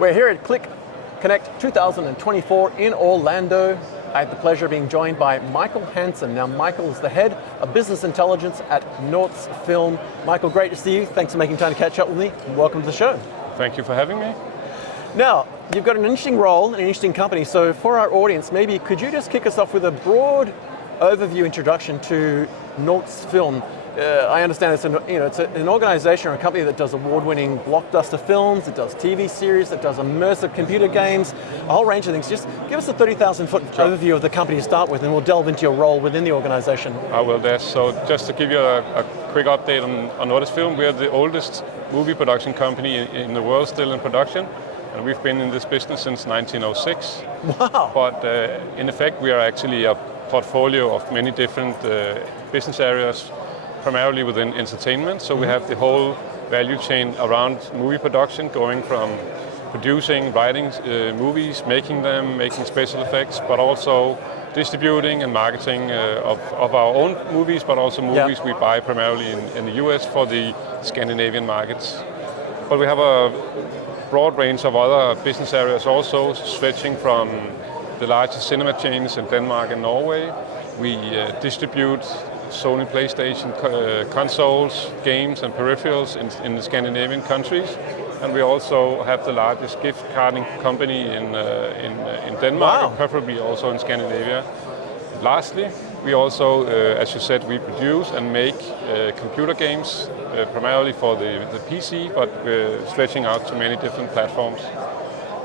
We're here at Qlik Connect 2024 in Orlando. I had the pleasure of being joined by Mikkel Hansen. Now, Mikkel is the head of business intelligence at Nordisk Film. Mikkel, great to see you. Thanks for making time to catch up with me. Welcome to the show. Thank you for having me. Now, you've got an interesting role, an interesting company. So for our audience, maybe could you just kick us off with a broad overview introduction to Nordisk Film? I understand it's an organization or a company that does award-winning blockbuster films, it does TV series, it does immersive computer games, a whole range of things. Just give us a 30,000-foot overview of the company to start with, and we'll delve into your role within the organization. I will, Des. So just to give you a quick update on Nordisk Film, we are the oldest movie production company in the world still in production, and we've been in this business since 1906. Wow! But in effect, we are actually a portfolio of many different business areas, primarily within entertainment. So we have the whole value chain around movie production, going from producing, writing movies, making them, making special effects, but also distributing and marketing of our own movies, but also movies we buy primarily in the US for the Scandinavian markets. But we have a broad range of other business areas also, stretching from the largest cinema chains in Denmark and Norway. We distribute Sony PlayStation consoles, games and peripherals in the Scandinavian countries, and we also have the largest gift carding company in Denmark, and preferably also in Scandinavia. Lastly, we also, as you said, we produce and make computer games, primarily for the PC, but we're stretching out to many different platforms.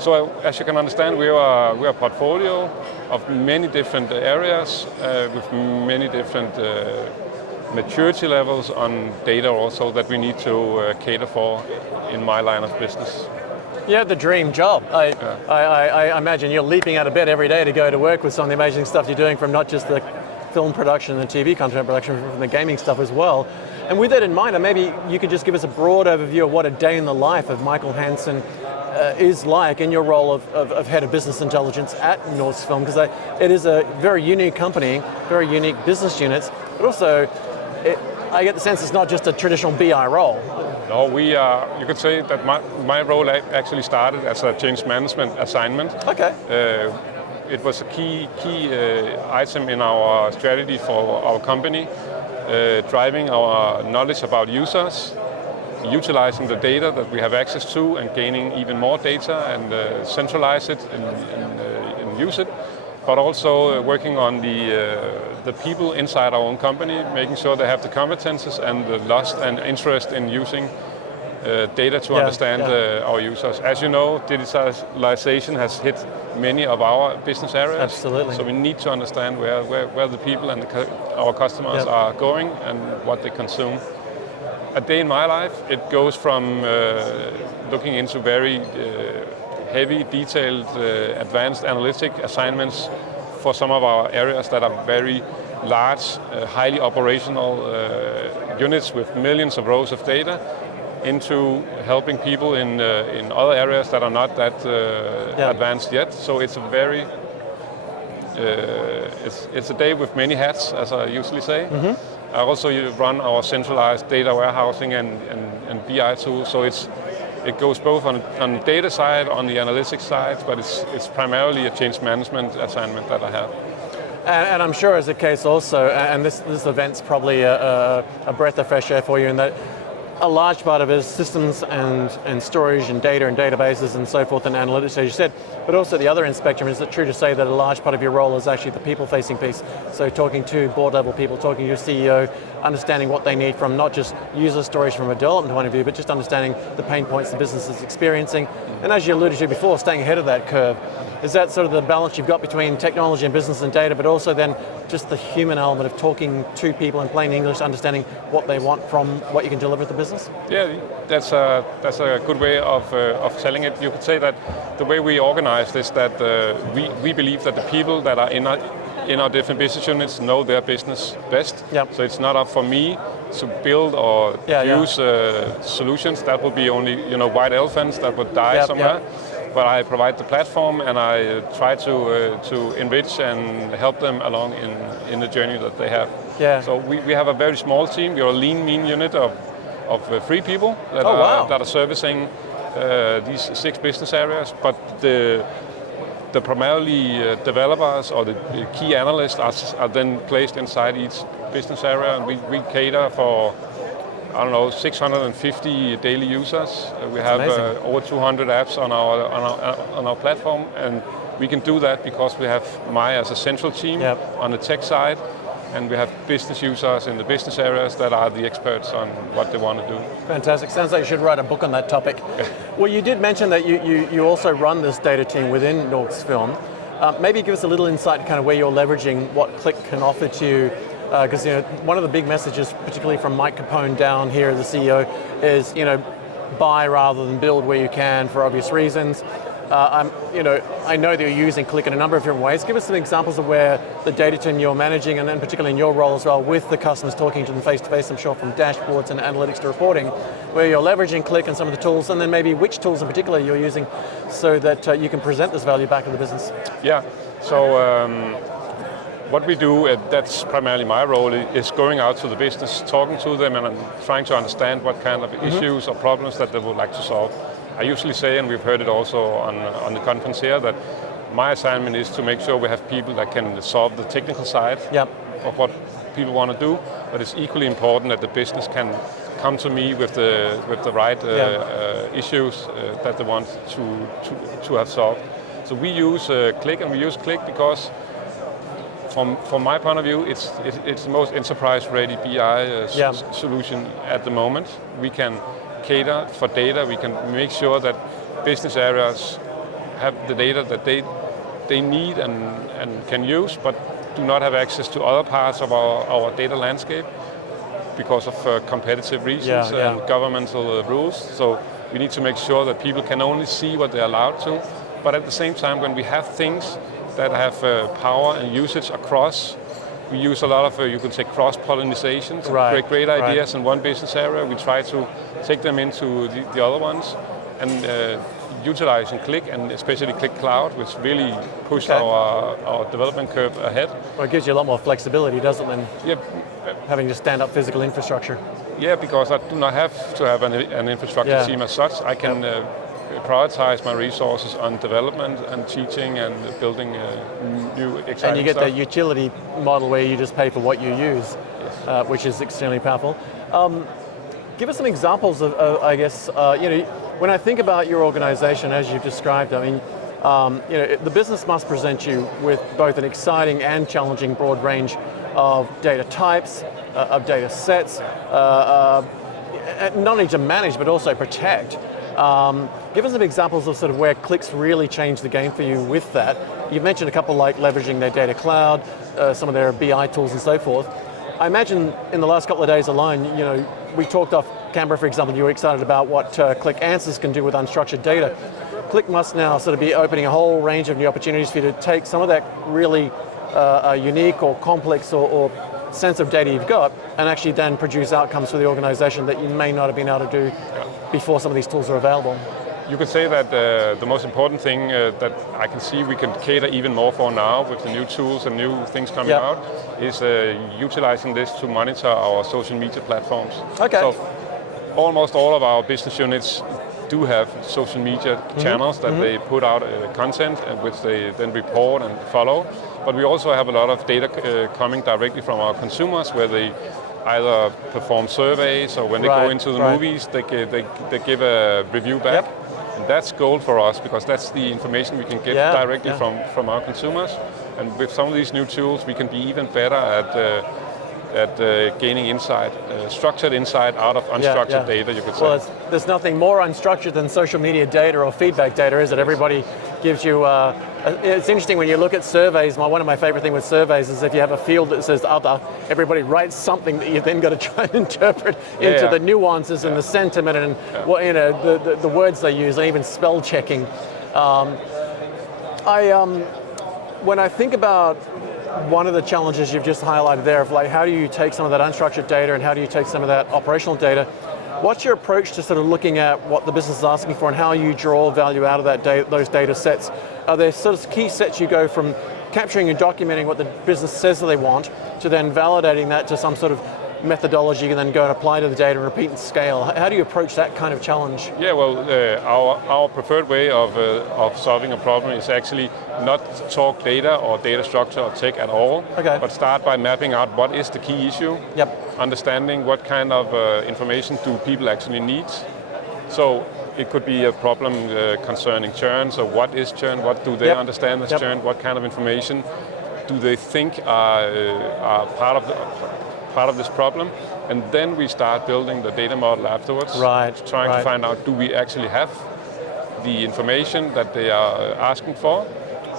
So as you can understand, we are a portfolio of many different areas with many different maturity levels on data also that we need to cater for in my line of business. Yeah, the dream job. I imagine you're leaping out of bed every day to go to work with some of the amazing stuff you're doing, from not just the film production and TV content production, from the gaming stuff as well. And with that in mind, maybe you could just give us a broad overview of what a day in the life of Mikkel Hansen is like in your role of head of business intelligence at Nordisk Film, because it is a very unique company, very unique business units, but also I get the sense it's not just a traditional BI role. No, you could say that my role actually started as a change management assignment. Okay. It was a key item in our strategy for our company, driving our knowledge about users, utilizing the data that we have access to and gaining even more data and centralize it and use it, but also working on the people inside our own company, making sure they have the competences and the lust and interest in using data to understand our users. As you know, digitalization has hit many of our business areas. Absolutely. So we need to understand where the people and our customers are going and what they consume. A day in my life, it goes from looking into very heavy, detailed, advanced analytic assignments for some of our areas that are very large, highly operational units with millions of rows of data, into helping people in other areas that are not that advanced yet. So it's a very it's a day with many hats, as I usually say. Mm-hmm. I also run our centralized data warehousing and BI tools, so it goes both on the data side, on the analytics side, but it's primarily a change management assignment that I have. And I'm sure as the case also, and this event's probably a breath of fresh air for you, in that a large part of it is systems and storage and data and databases and so forth and analytics, as you said, but also the other end spectrum. Is it true to say that a large part of your role is actually the people-facing piece? So talking to board-level people, talking to your CEO, understanding what they need from not just user stories from a development point of view, but just understanding the pain points the business is experiencing. And as you alluded to before, staying ahead of that curve. Is that sort of the balance you've got between technology and business and data, but also then just the human element of talking to people in plain English, understanding what they want from what you can deliver to the business? Yeah, that's a good way of telling it. You could say that the way we organize this, that we believe that the people that are in our different business units know their business best. Yep. So it's not up for me to build or use solutions that would be only white elephants that would die somewhere. Yep. But I provide the platform and I try to enrich and help them along in the journey that they have. Yeah. So we have a very small team. We're a lean, mean unit of 3 people that are servicing these 6 business areas, but the primarily developers or the key analysts are then placed inside each business area, and we cater for, I don't know, 650 daily users. We have over 200 apps on our platform, and we can do that because we have Maya as a central team on the tech side, and we have business users in the business areas that are the experts on what they want to do. Fantastic. Sounds like you should write a book on that topic. Well, you did mention that you also run this data team within Nordisk Film. Maybe give us a little insight kind of where you're leveraging what Qlik can offer to you. Because one of the big messages, particularly from Mike Capone down here, the CEO, is buy rather than build where you can for obvious reasons. I know that you're using Qlik in a number of different ways. Give us some examples of where the data team you're managing, and then particularly in your role as well, with the customers, talking to them face to face, I'm sure, from dashboards and analytics to reporting, where you're leveraging Qlik and some of the tools, and then maybe which tools in particular you're using so that you can present this value back to the business. Yeah, so what we do, that's primarily my role, is going out to the business, talking to them and trying to understand what kind of issues or problems that they would like to solve. I usually say, and we've heard it also on the conference here, that my assignment is to make sure we have people that can solve the technical side of what people want to do, but it's equally important that the business can come to me with the right issues that they want to have solved. So we use Qlik, and we use Qlik because from my point of view, it's the most enterprise-ready BI solution at the moment. We can cater for data. We can make sure that business areas have the data that they need and can use, but do not have access to other parts of our data landscape because of competitive reasons and governmental rules. So we need to make sure that people can only see what they're allowed to, but at the same time, when we have things that have power and usage across, we use a lot of, you could say, cross-pollination to create great ideas in one business area. We try to take them into the other ones, and utilizing Qlik, and especially Qlik Cloud, which really pushed our development curve ahead. Well, it gives you a lot more flexibility, doesn't it, than having to stand up physical infrastructure? Yeah, because I do not have to have an infrastructure team as such. I can prioritize my resources on development and teaching and building new exciting stuff. And you get that utility model where you just pay for what you use, which is extremely powerful. Give us some examples of I guess, when I think about your organization as you've described, I mean, the business must present you with both an exciting and challenging broad range of data types, of data sets, not only to manage but also protect. Give us some examples of sort of where Qlik's really changed the game for you with that. You've mentioned a couple like leveraging their data cloud, some of their BI tools and so forth. I imagine in the last couple of days alone, we talked off camera, for example, you were excited about what Qlik Answers can do with unstructured data. Qlik must now sort of be opening a whole range of new opportunities for you to take some of that really unique or complex or sensitive data you've got and actually then produce outcomes for the organization that you may not have been able to do before some of these tools are available. You could say that the most important thing that I can see we can cater even more for now with the new tools and new things coming out is utilizing this to monitor our social media platforms. Okay. So almost all of our business units do have social media channels that they put out content and which they then report and follow. But we also have a lot of data coming directly from our consumers where they either perform surveys or when they go into the movies, they give a review back. And that's gold for us because that's the information we can get directly from our consumers. And with some of these new tools, we can be even better at gaining insight, structured insight out of unstructured data, you could say. Well, there's nothing more unstructured than social media data or feedback data, is it? Everybody gives you, it's interesting when you look at surveys, one of my favorite things with surveys is if you have a field that says other, everybody writes something that you've then got to try and interpret into the nuances and the sentiment and the words they use, and even spell checking. When I think about one of the challenges you've just highlighted there of like how do you take some of that unstructured data and how do you take some of that operational data, what's your approach to sort of looking at what the business is asking for and how you draw value out of that those data sets? Are there sort of key sets you go from capturing and documenting what the business says that they want to then validating that to some sort of methodology and then go and apply to the data and repeat and scale. How do you approach that kind of challenge? Yeah, well, our preferred way of solving a problem is actually not talk data or data structure or tech at all, but start by mapping out what is the key issue, understanding what kind of information do people actually need. So it could be a problem concerning churn, so what is churn, what do they understand as churn, what kind of information do they think are part of this problem, and then we start building the data model afterwards, trying to find out, do we actually have the information that they are asking for?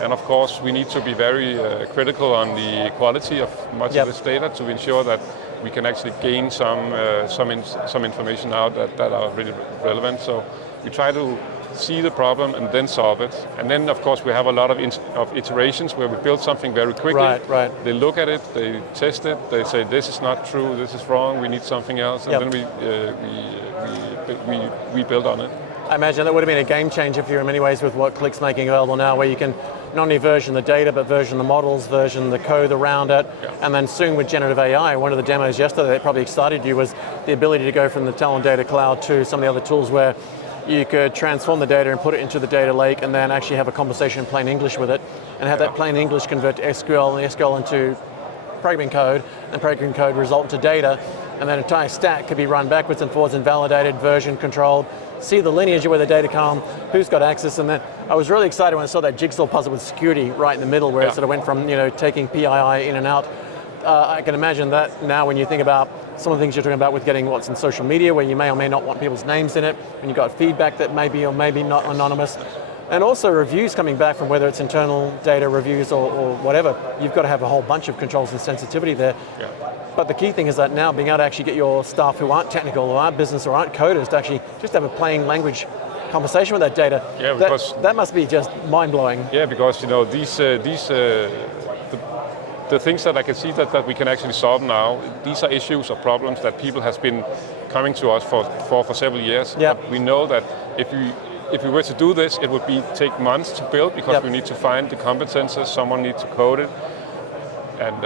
And of course, we need to be very critical on the quality of much of this data to ensure that we can actually gain some information out that are really relevant. So we try to see the problem and then solve it. And then, of course, we have a lot of iterations where we build something very quickly. They look at it, they test it, they say, this is not true, this is wrong, we need something else, and then we build on it. I imagine that would have been a game changer for you in many ways with what Qlik's making available now, where you can not only version the data, but version the models, version the code around it, and then soon with generative AI, one of the demos yesterday that probably excited you was the ability to go from the Talent Data Cloud to some of the other tools where you could transform the data and put it into the data lake and then actually have a conversation in plain English with it and have that plain English convert to SQL and SQL into programming code and programming code result into data, and that entire stack could be run backwards and forwards and validated, version controlled, see the lineage of where the data come, who's got access, and then I was really excited when I saw that jigsaw puzzle with security right in the middle where it sort of went from taking PII in and out. I can imagine that now when you think about some of the things you're talking about with getting what's in social media where you may or may not want people's names in it, and you've got feedback that may be or maybe not anonymous, and also reviews coming back from whether it's internal data reviews or whatever, you've got to have a whole bunch of controls and sensitivity there. But the key thing is that now being able to actually get your staff who aren't technical or aren't business or aren't coders to actually just have a plain language conversation with that data, that must be just mind-blowing. Yeah, because the things that I can see that we can actually solve now, these are issues or problems that people has been coming to us for several years. But we know that if we were to do this, it would take months to build because we need to find the competences, someone needs to code it, and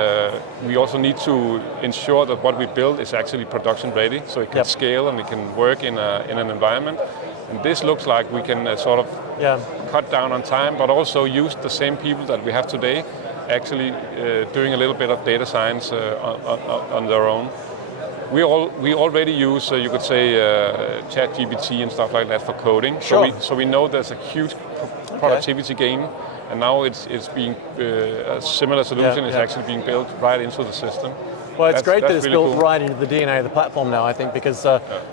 we also need to ensure that what we build is actually production ready, so it can scale and it can work in an environment. And this looks like we can sort of cut down on time, but also use the same people that we have today, actually doing a little bit of data science on their own. We already use, you could say, ChatGPT and stuff like that for coding. So we know there's a huge productivity gain, and now it's being a similar solution is actually being built right into the system. Well, it's great that it's really built right into the DNA of the platform now, I think, because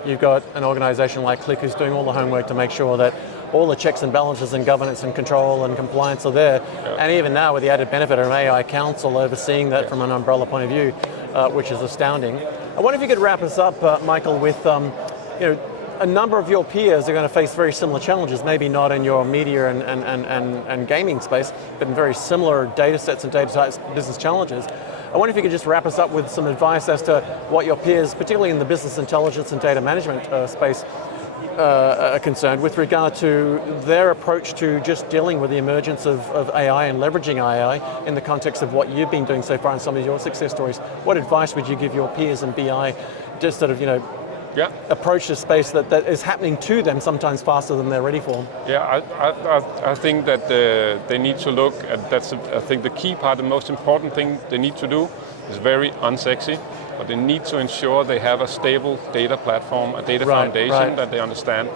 you've got an organization like Qlik who's doing all the homework to make sure that all the checks and balances and governance and control and compliance are there. And even now with the added benefit of an AI council overseeing that from an umbrella point of view, which is astounding. I wonder if you could wrap us up, Mikkel, with a number of your peers are going to face very similar challenges, maybe not in your media and gaming space, but in very similar data sets and data types business challenges. I wonder if you could just wrap us up with some advice as to what your peers, particularly in the business intelligence and data management space, are concerned with regard to their approach to just dealing with the emergence of AI and leveraging AI in the context of what you've been doing so far in some of your success stories. What advice would you give your peers in BI just sort of, approach the space that is happening to them sometimes faster than they're ready for? Yeah, I think that they need to look at, I think the key part, the most important thing they need to do is very unsexy, but they need to ensure they have a stable data platform, a data foundation that they understand.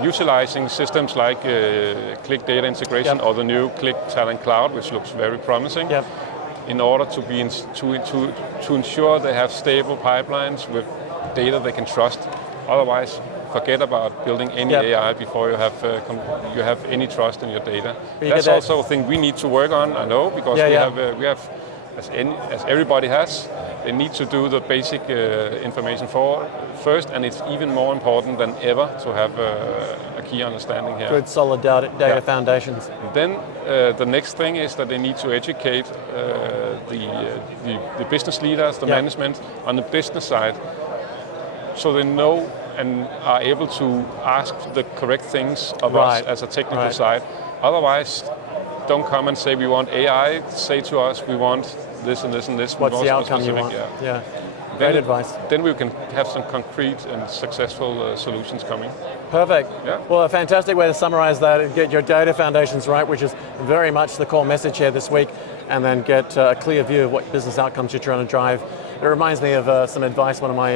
Utilizing systems like Qlik Data Integration or the new Qlik Talent Cloud, which looks very promising, in order to ensure they have stable pipelines with data they can trust. Otherwise, forget about building any AI before you have any trust in your data. That's also a thing we need to work on, I know, because we have as everybody has, they need to do the basic information first, and it's even more important than ever to have a key understanding here. Good solid data foundations. And then the next thing is that they need to educate the business leaders, the management on the business side, so they know and are able to ask the correct things of us as a technical side. Otherwise, don't come and say we want AI, say to us we want this and this and this. What's the outcome you want? Great advice. Then we can have some concrete and successful solutions coming. Perfect. Yeah. Well, a fantastic way to summarize that and get your data foundations right, which is very much the core message here this week, and then get a clear view of what business outcomes you're trying to drive. It reminds me of some advice one of my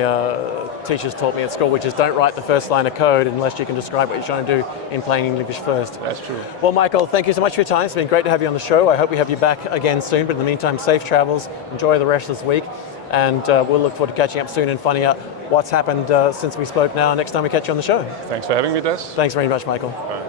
teachers taught me at school, which is don't write the first line of code unless you can describe what you're trying to do in plain English first. That's true. Well, Mikkel, thank you so much for your time. It's been great to have you on the show. I hope we have you back again soon, but in the meantime, safe travels. Enjoy the rest of this week, and we'll look forward to catching up soon and finding out what's happened since we spoke now next time we catch you on the show. Thanks for having me, Des. Thanks very much, Mikkel. All right.